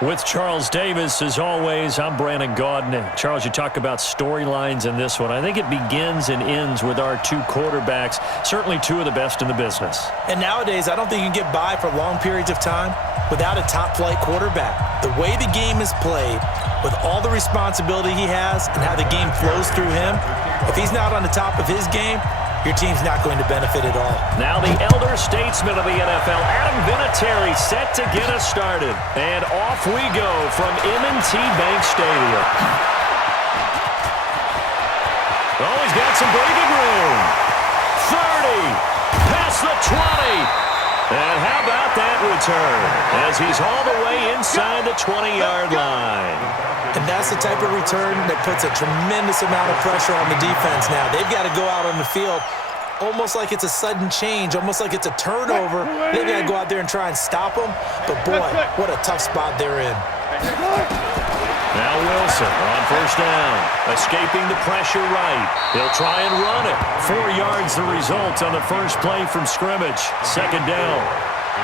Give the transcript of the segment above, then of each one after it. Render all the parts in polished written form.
With Charles Davis, as always, I'm Brandon Gaudin. Charles, you talk about storylines in this one. I think it begins and ends with our two quarterbacks, certainly two of the best in the business. And nowadays, I don't think you can get by for long periods of time without a top-flight quarterback. The way the game is played, with all the responsibility he has and how the game flows through him, if he's not on the top of his game, your team's not going to benefit at all. Now the elder statesman of the NFL, Adam Vinatieri, set to get us started. And off we go from M&T Bank Stadium. Oh, he's got some breathing room. 30, past the 20. And how about that return as he's all the way inside the 20-yard line. And that's the type of return that puts a tremendous amount of pressure on the defense now. They've got to go out on the field almost like it's a sudden change, almost like it's a turnover. They've got to go out there and try and stop them. But, boy, what a tough spot they're in. Now Wilson on first down, escaping the pressure right. He'll try and run it. 4 yards the result on the first play from scrimmage. Second down.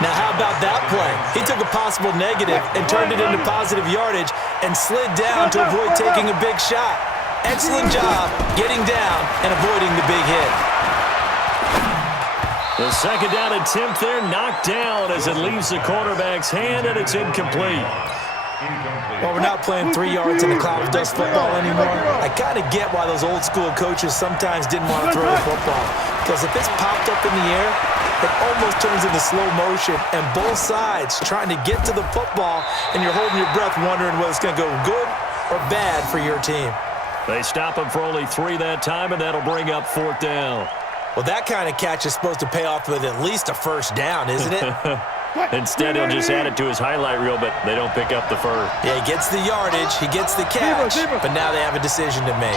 Now, how about that play? He took a possible negative and turned it into positive yardage and slid down to avoid taking a big shot. Excellent job getting down and avoiding the big hit. The second down attempt there knocked down as it leaves the quarterback's hand, and it's incomplete. Well, we're not playing 3 yards in the cloud of dust football anymore. I kind of get why those old school coaches sometimes didn't want to throw the football. Because if it's popped up in the air, it almost turns into slow motion, and both sides trying to get to the football, and you're holding your breath wondering whether it's going to go good or bad for your team. They stop him for only 3 that time, and that'll bring up fourth down. Well, that kind of catch is supposed to pay off with at least a first down, isn't it? Instead, he'll just add it to his highlight reel, but they don't pick up the first. Yeah, he gets the yardage, he gets the catch, but now they have a decision to make.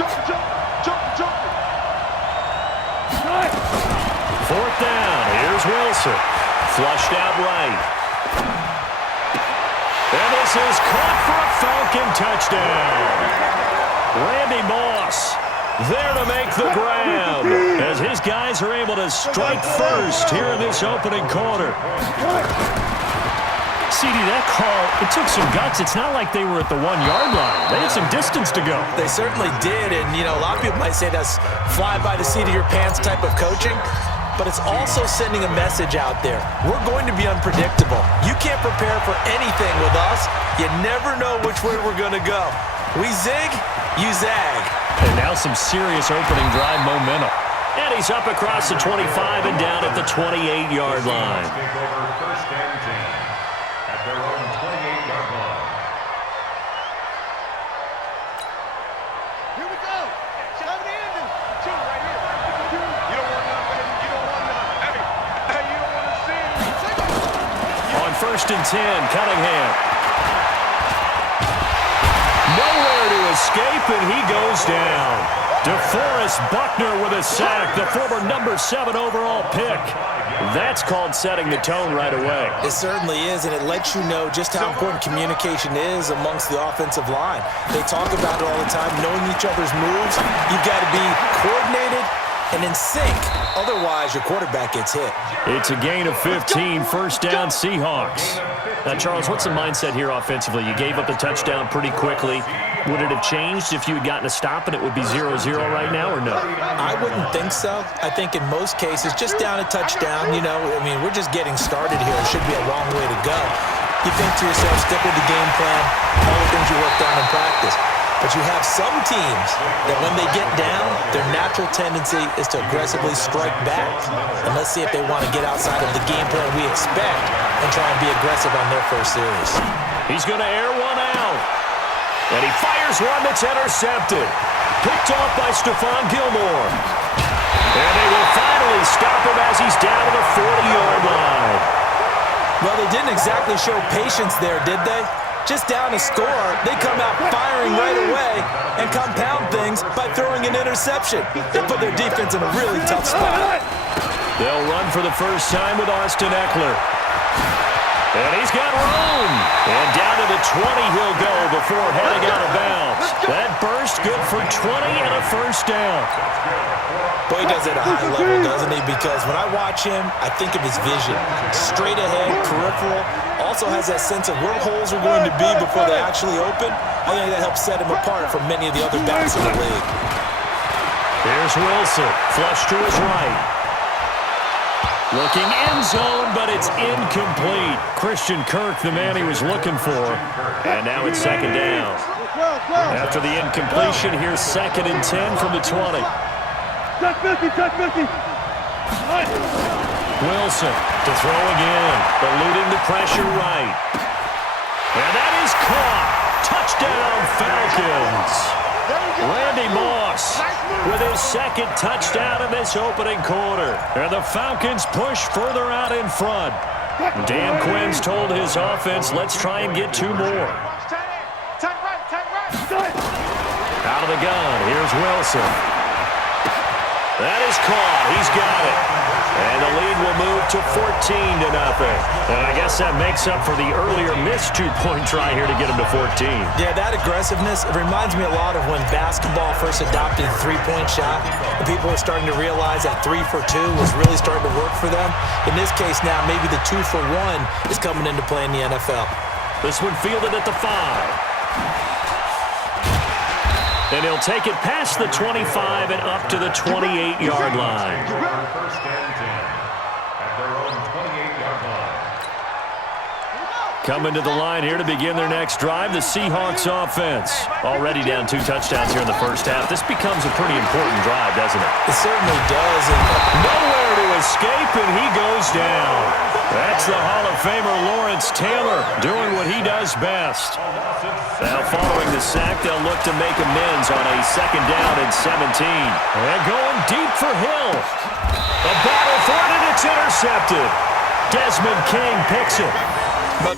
Fourth down, here's Wilson. Flushed out right. And this is caught for a Falcon touchdown. Randy Moss there to make the grab as his guys are able to strike first here in this opening quarter. CD, that call, it took some guts. It's not like they were at the 1-yard line. They had some distance to go. They certainly did, and, you know, a lot of people might say that's fly by the seat of your pants type of coaching, but it's also sending a message out there. We're going to be unpredictable. You can't prepare for anything with us. You never know which way we're going to go. We zig, you zag. And now some serious opening drive momentum. And he's up across the 25 and down at the 28-yard line. Here we go. Shove it in. Two right here. You don't want none, baby. You don't want none. Hey, you don't want to see. On first and 10, Cunningham. Nowhere to escape, and he goes down. DeForest Buckner with a sack, the former number 7 overall pick. That's called setting the tone right away. It certainly is, and it lets you know just how important communication is amongst the offensive line. They talk about it all the time, knowing each other's moves. You've got to be coordinated and in sync. Otherwise, your quarterback gets hit. It's a gain of 15, first down Seahawks. Now, Charles, what's the mindset here offensively? You gave up the touchdown pretty quickly. Would it have changed if you had gotten a stop and it would be 0-0 right now, or no? I wouldn't think so. I think in most cases, just down a touchdown, you know, I mean, we're just getting started here. It should be a long way to go. You think to yourself, stick with the game plan, all the things you worked on in practice. But you have some teams that when they get down, their natural tendency is to aggressively strike back. And let's see if they want to get outside of the game plan we expect and try and be aggressive on their first series. He's going to air one out. And he fires one that's intercepted. Picked off by Stephon Gilmore. And they will finally stop him as he's down to the 40-yard line. Well, they didn't exactly show patience there, did they? Just down a score, they come out firing right away and compound things by throwing an interception. They put their defense in a really tough spot. They'll run for the first time with Austin Eckler. And he's got room. And down to the 20 he'll go before heading out of bounds. That burst good for 20 and a first down. Boy, he does it at a high level, doesn't he? Because when I watch him, I think of his vision. Straight ahead, peripheral. Also has that sense of where holes are going to be before they actually open. I think that helps set him apart from many of the other backs in the league. Here's Wilson, flush to his right. Looking end zone, but it's incomplete. Christian Kirk, the man he was looking for. And now it's second down. After the incompletion, here's 2nd and 10 from the 20. Wilson to throw again, eluding the pressure right. And that is caught. Touchdown, Falcons. Randy Moss with his 2nd touchdown in this opening quarter. And the Falcons push further out in front. Dan Quinn's told his offense, let's try and get 2 more. Out of the gun, here's Wilson. That is caught. He's got it. And the lead will move to 14-0. And I guess that makes up for the earlier missed 2-point try here to get him to 14. Yeah, that aggressiveness, it reminds me a lot of when basketball first adopted the 3-point shot. And people were starting to realize that 3 for 2 was really starting to work for them. In this case now, maybe the 2 for 1 is coming into play in the NFL. This one fielded at the 5. And he'll take it past the 25 and up to the 28-yard line. First and 10 at their own 28-yard line. Coming to the line here to begin their next drive, the Seahawks offense. Already down 2 touchdowns here in the first half. This becomes a pretty important drive, doesn't it? It certainly does. And nowhere to escape, and he goes down. That's the Hall of Famer Lawrence Taylor doing what he does best. Now following the sack, they'll look to make amends on a 2nd down and 17. And going deep for Hill. A battle for it, and it's intercepted. Desmond King picks it. But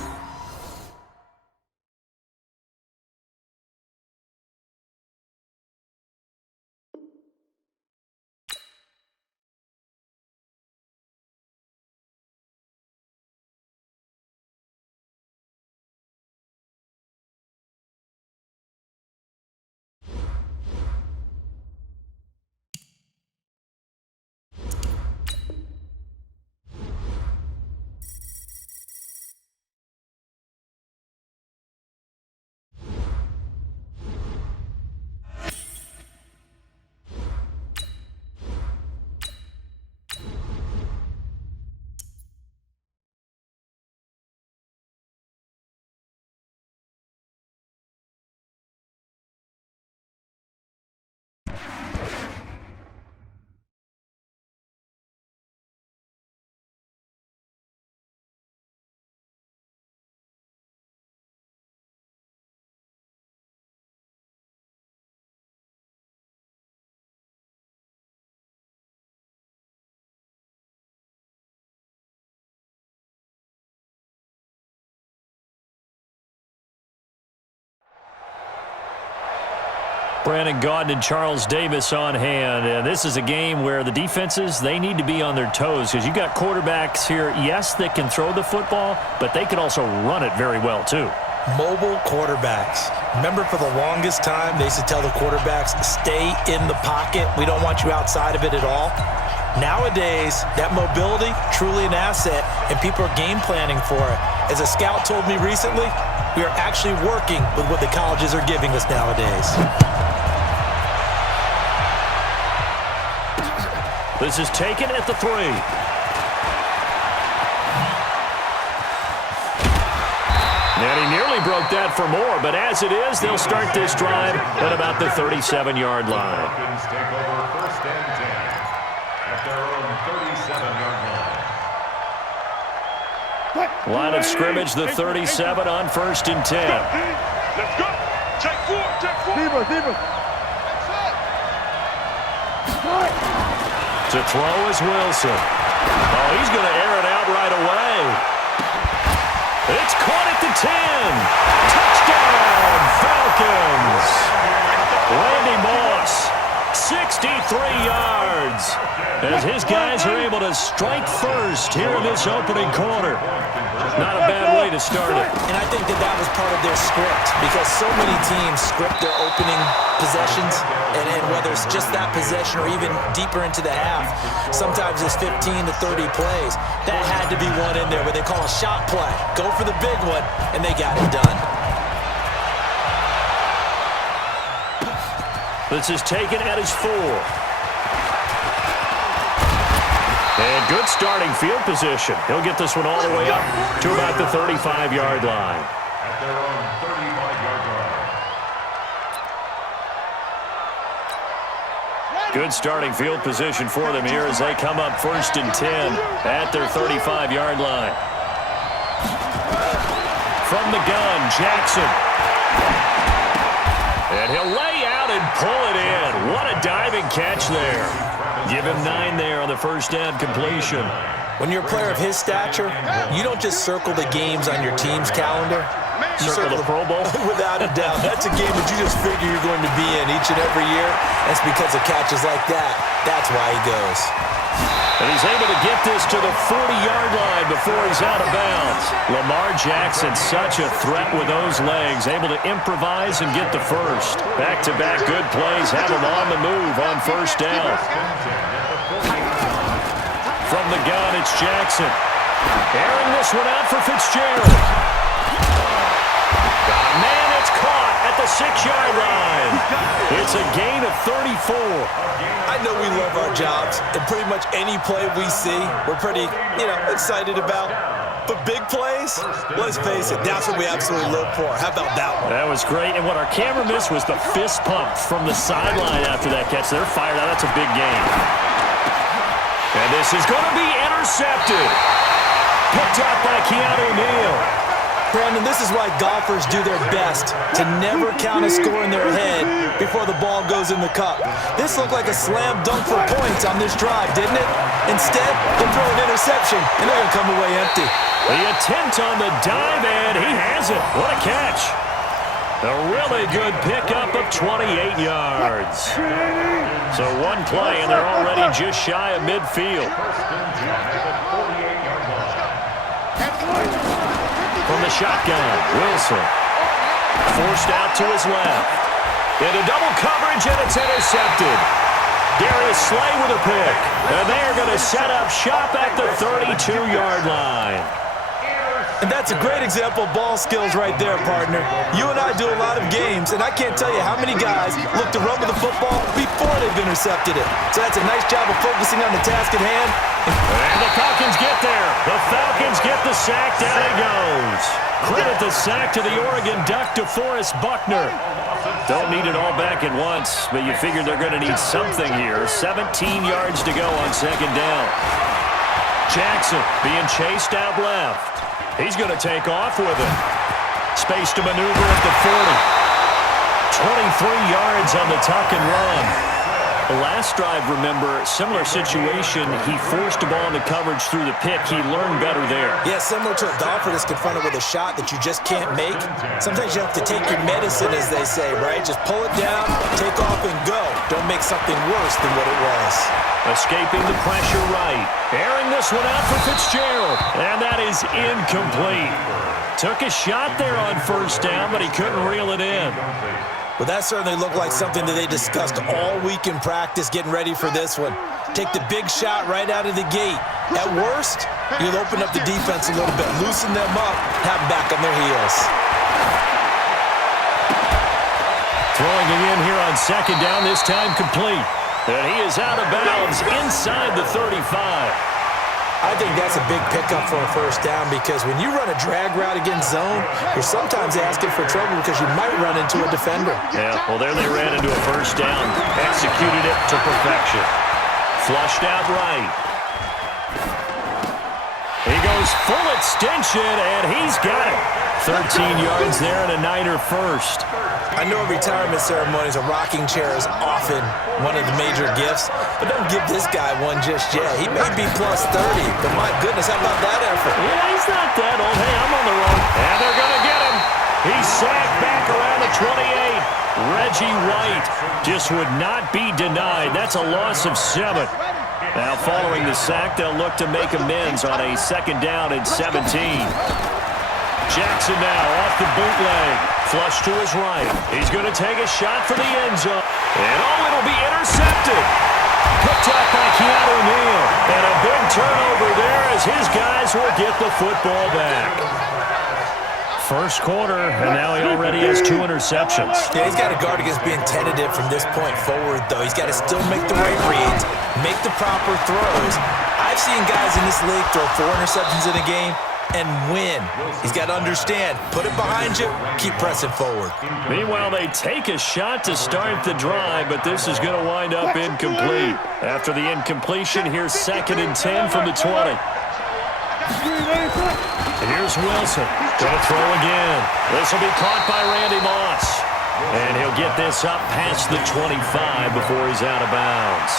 Brandon Gaudin and Charles Davis on hand. And this is a game where the defenses, they need to be on their toes because you got quarterbacks here, yes, that can throw the football, but they can also run it very well too. Mobile quarterbacks. Remember for the longest time, they used to tell the quarterbacks, stay in the pocket. We don't want you outside of it at all. Nowadays, that mobility, truly an asset, and people are game planning for it. As a scout told me recently, we are actually working with what the colleges are giving us nowadays. This is taken at the 3. And he nearly broke that for more, but as it is, they'll start this drive at about the 37-yard line. Falcons take over first and 10 at their own 37-yard line. Line of scrimmage, the 37 on 1st and 10. Let's go. Take 4. Deeper. To throw is Wilson. Oh, he's going to air it out right away. It's caught at the 10. Touchdown, Falcons. Randy Moss, 63 yards. as his guys are able to strike first here in this opening quarter. Not a bad way to start it. And I think that was part of their script, because so many teams script their opening possessions, and whether it's just that possession or even deeper into the half, sometimes it's 15 to 30 plays. That had to be one in there where they call a shot play. Go for the big one, and they got it done. This is taken at his 4. And good starting field position. He'll get this one all the way up to about the 35-yard line. At their own 35-yard line. Good starting field position for them here as they come up 1st and 10 at their 35-yard line. From the gun, Jackson. And he'll lay out and pull it in. What a diving catch there. Give him 9 there on the first down completion. When you're a player of his stature, you don't just circle the games on your team's calendar. You Circle the Pro Bowl? Without a doubt. That's a game that you just figure you're going to be in each and every year. That's because of catches like that. That's why he goes. And he's able to get this to the 40-yard line before he's out of bounds. Lamar Jackson, such a threat with those legs, able to improvise and get the first. Back-to-back good plays have him on the move on first down. From the gun, it's Jackson. Airing this one out for Fitzgerald. Man, it's caught at the 6-yard line. It's a gain of 34. I know we love our jobs, and pretty much any play we see, we're pretty, excited about. But big plays, let's face it, that's what we absolutely live for. How about that one? That was great, and what our camera missed was the fist pump from the sideline after that catch. They're fired out. That's a big gain. And this is going to be intercepted. Picked up by Keanu Neal. Brandon, this is why golfers do their best to never count a score in their head before the ball goes in the cup. This looked like a slam dunk for points on this drive, didn't it? Instead, they throw an interception, and they're going to come away empty. The attempt on the dive, and he has it. What a catch. A really good pickup of 28 yards. So one play, and they're already just shy of midfield. From the shotgun, Wilson. Forced out to his left. Into double coverage, and it's intercepted. Darius Slay with a pick. And they're going to set up shop at the 32-yard line. And that's a great example of ball skills right there, partner. You and I do a lot of games, and I can't tell you how many guys look to run with the football before they've intercepted it. So that's a nice job of focusing on the task at hand. And the Falcons get there. The Falcons get the sack. Down he goes. Credit the sack to the Oregon Duck, DeForest Buckner. Don't need it all back at once, but you figure they're going to need something here. 17 yards to go on second down. Jackson being chased out left. He's going to take off with it. Space to maneuver at the 40. 23 yards on the tuck and run. The last drive, remember, similar situation. He forced a ball into coverage through the pick. He learned better there. Yeah, similar to a golfer that's confronted with a shot that you just can't make. Sometimes you have to take your medicine, as they say, right? Just pull it down, take off, and go. Don't make something worse than what it was. Escaping the pressure right. Airing this one out for Fitzgerald. And that is incomplete. Took a shot there on first down, but he couldn't reel it in. Well, that certainly looked like something that they discussed all week in practice getting ready for this one. Take the big shot right out of the gate. At worst, you'll open up the defense a little bit, loosen them up, have them back on their heels. Throwing it in here on second down, this time complete. And he is out of bounds inside the 35. I think that's a big pickup for a first down, because when you run a drag route against zone, you're sometimes asking for trouble because you might run into a defender. Yeah, well, there they ran into a first down. Executed it to perfection. Flushed out right. He goes full extension, and he's got it. 13 yards there and a Niner first. I know retirement ceremonies, a rocking chair is often one of the major gifts, but don't give this guy one just yet. He may be plus 30, but my goodness, how about that effort? Yeah, he's not that old. Hey, I'm on the road. And they're going to get him. He's sacked back around the 28. Reggie White just would not be denied. That's a loss of 7. Now following the sack, they'll look to make amends on a 2nd down and 17. Jackson now off the bootleg. Flush to his right. He's going to take a shot for the end zone. And it'll be intercepted. Picked up by Keanu Neal. And a big turnover there as his guys will get the football back. First quarter, and now he already has 2 interceptions. Yeah, he's got to guard against being tentative from this point forward, though. He's got to still make the right reads, make the proper throws. I've seen guys in this league throw 4 interceptions in a game and win. He's got to understand, put it behind you, keep pressing forward. Meanwhile, they take a shot to start the drive, but this is going to wind up incomplete. After the incompletion, here's 2nd and 10 from the 20. Here's Wilson. Going to throw again. This will be caught by Randy Moss. And he'll get this up past the 25 before he's out of bounds.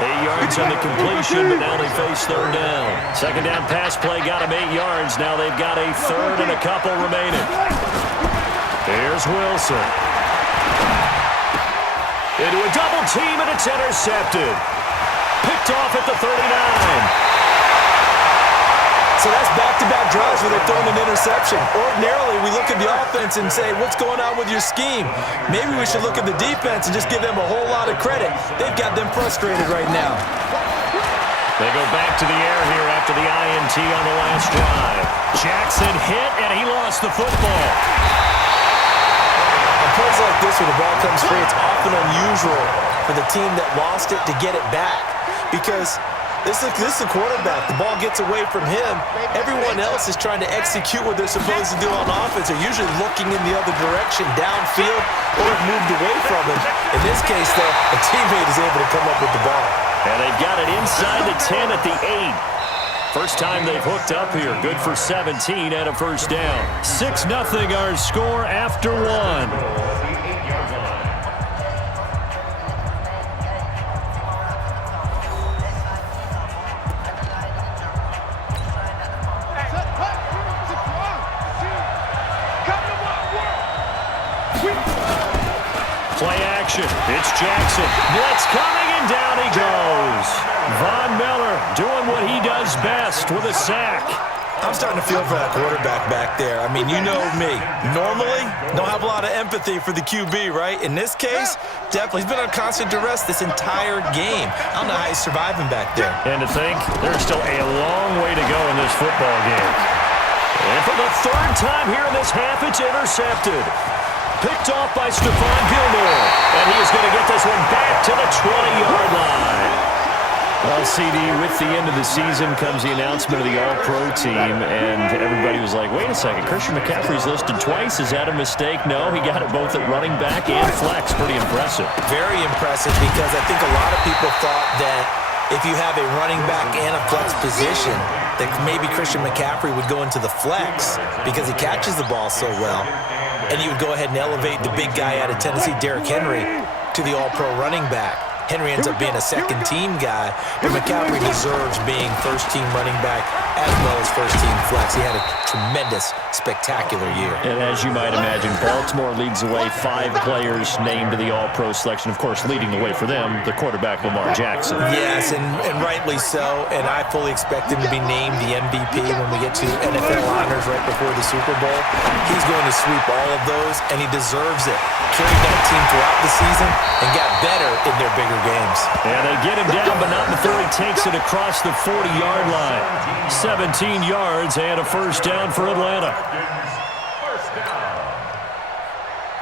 8 yards on the completion, but now they face 3rd down. 2nd down pass play got him 8 yards. Now they've got a 3rd and a couple remaining. Here's Wilson. Into a double team, and it's intercepted. Picked off at the 39. So that's back-to-back drives where they're throwing an interception. Ordinarily, we look at the offense and say, what's going on with your scheme? Maybe we should look at the defense and just give them a whole lot of credit. They've got them frustrated right now. They go back to the air here after the INT on the last drive. Jackson hit, and he lost the football. On plays like this, when the ball comes free, it's often unusual for the team that lost it to get it back. Because this is the quarterback. The ball gets away from him. Everyone else is trying to execute what they're supposed to do on offense. They're usually looking in the other direction, downfield, or have moved away from him. In this case, though, a teammate is able to come up with the ball. And they've got it inside the 10 at the 8. First time they've hooked up here. Good for 17 and a 1st down. 6-0 our score after 1. Play action. It's Jackson. Blitz coming, and down he goes. Von Miller doing what he does best with a sack. I'm starting to feel for that quarterback back there. I mean, you know me. Normally, don't have a lot of empathy for the QB, right? In this case, definitely. He's been on constant duress this entire game. I don't know how he's surviving back there. And to think, there's still a long way to go in this football game. And for the 3rd time here in this half, it's intercepted. Picked off by Stephon Gilmore. And he is going to get this one back to the 20-yard line. Well, CD, with the end of the season comes the announcement of the All-Pro team, and everybody was like, wait a second, Christian McCaffrey's listed twice. Is that a mistake? No, he got it both at running back and flex. Pretty impressive. Very impressive, because I think a lot of people thought that if you have a running back and a flex position, that maybe Christian McCaffrey would go into the flex because he catches the ball so well. And you would go ahead and elevate the big guy out of Tennessee, Derrick Henry, to the All-Pro running back. Henry ends up being a second-team guy, but McCaffrey deserves being first-team running back as well as first-team flex. He had a tremendous, spectacular year. And as you might imagine, Baltimore leads the way. 5 players named to the All-Pro selection. Of course, leading the way for them, the quarterback, Lamar Jackson. Yes, and rightly so. And I fully expect him to be named the MVP when we get to NFL honors right before the Super Bowl. He's going to sweep all of those, and he deserves it. Carried that team throughout the season and got better in their bigger games. Yeah, they get him down, but not before he takes it across the 40-yard line. 17 yards and a 1st down for Atlanta. First down.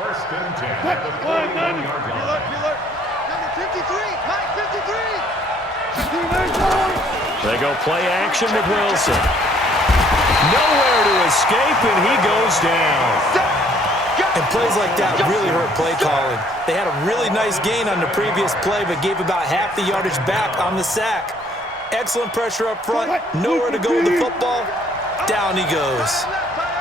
1st and 10 at the 41-yard line. Number 53, Mike 53. They go play action with Wilson. Nowhere to escape, and he goes down. And plays like that really hurt play calling. They had a really nice gain on the previous play, but gave about half the yardage back on the sack. Excellent pressure up front. Nowhere to go with the football. Down he goes.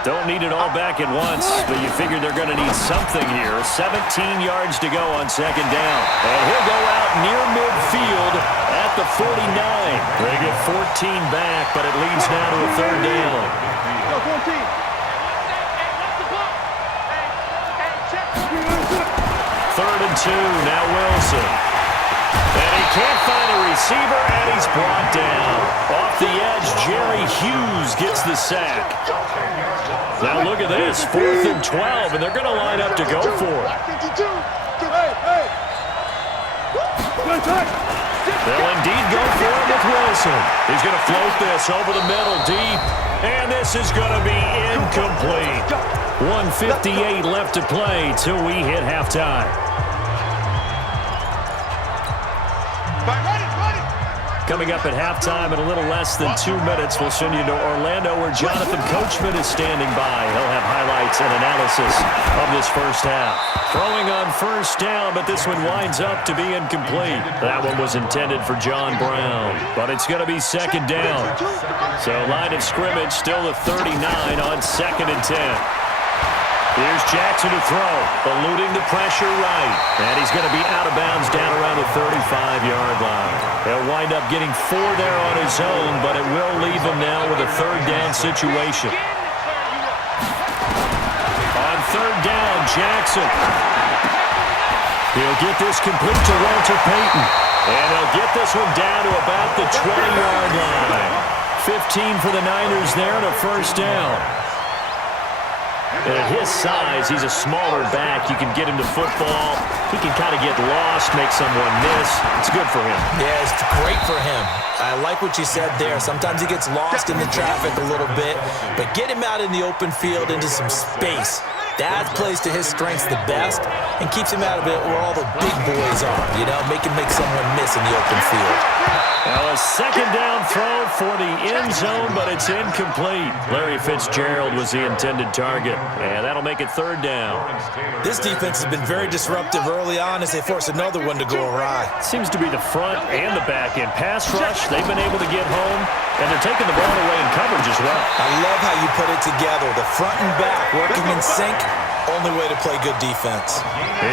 Don't need it all back at once, but you figure they're going to need something here. 17 yards to go on 2nd down. And he'll go out near midfield at the 49. They get 14 back, but it leads now to a 3rd down. Go 14. 3rd and 2, now Wilson. And he can't find a receiver, and he's brought down. Off the edge, Jerry Hughes gets the sack. Now look at this, 4th and 12, and they're going to line up to go for it. They'll indeed go for it with Wilson. He's going to float this over the middle deep, and this is going to be incomplete. 1:58 left to play till we hit halftime. Coming up at halftime in a little less than 2 minutes, we'll send you to Orlando where Jonathan Coachman is standing by. He'll have highlights and analysis of this first half. Throwing on first down, but this one winds up to be incomplete. That one was intended for John Brown, but it's going to be 2nd down. So line of scrimmage still the 39 on 2nd and 10. Here's Jackson to throw, eluding the pressure right. And he's going to be out of bounds down around the 35-yard line. He'll wind up getting 4 there on his own, but it will leave him now with a 3rd down situation. On 3rd down, Jackson. He'll get this complete to Walter Payton. And he'll get this one down to about the 20-yard line. 15 for the Niners there and a 1st down. And at his size, he's a smaller back. You can get him to football. He can kind of get lost, make someone miss. It's good for him. Yeah, it's great for him. I like what you said there. Sometimes he gets lost in the traffic a little bit, but get him out in the open field into some space. That plays to his strengths the best and keeps him out of it where all the big boys are, you know, make someone miss in the open field. Now a 2nd down throw for the end zone, but it's incomplete. Larry Fitzgerald was the intended target, and that'll make it 3rd down. This defense has been very disruptive early on as they force another one to go awry. Seems to be the front and the back end. Pass rush, they've been able to get home, and they're taking the ball away in coverage as well. I love how you put it together. The front and back working in sync. Only way to play good defense.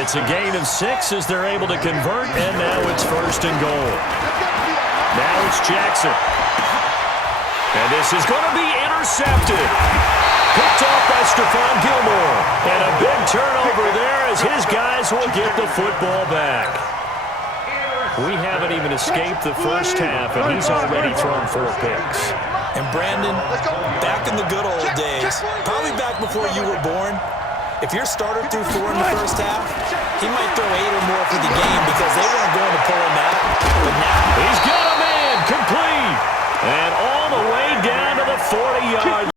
It's a gain of 6 as they're able to convert, and now it's 1st and goal. Now it's Jackson. And this is going to be intercepted. Picked off by Stephon Gilmore. And a big turnover there as his guys will get the football back. We haven't even escaped the first half, and he's already thrown 4 picks. And Brandon, back in the good old days, probably back before you were born, if your starter threw 4 in the first half, he might throw 8 or more for the game because they weren't going to pull him out. But now he's got a man complete. And all the way down to the 40-yard line.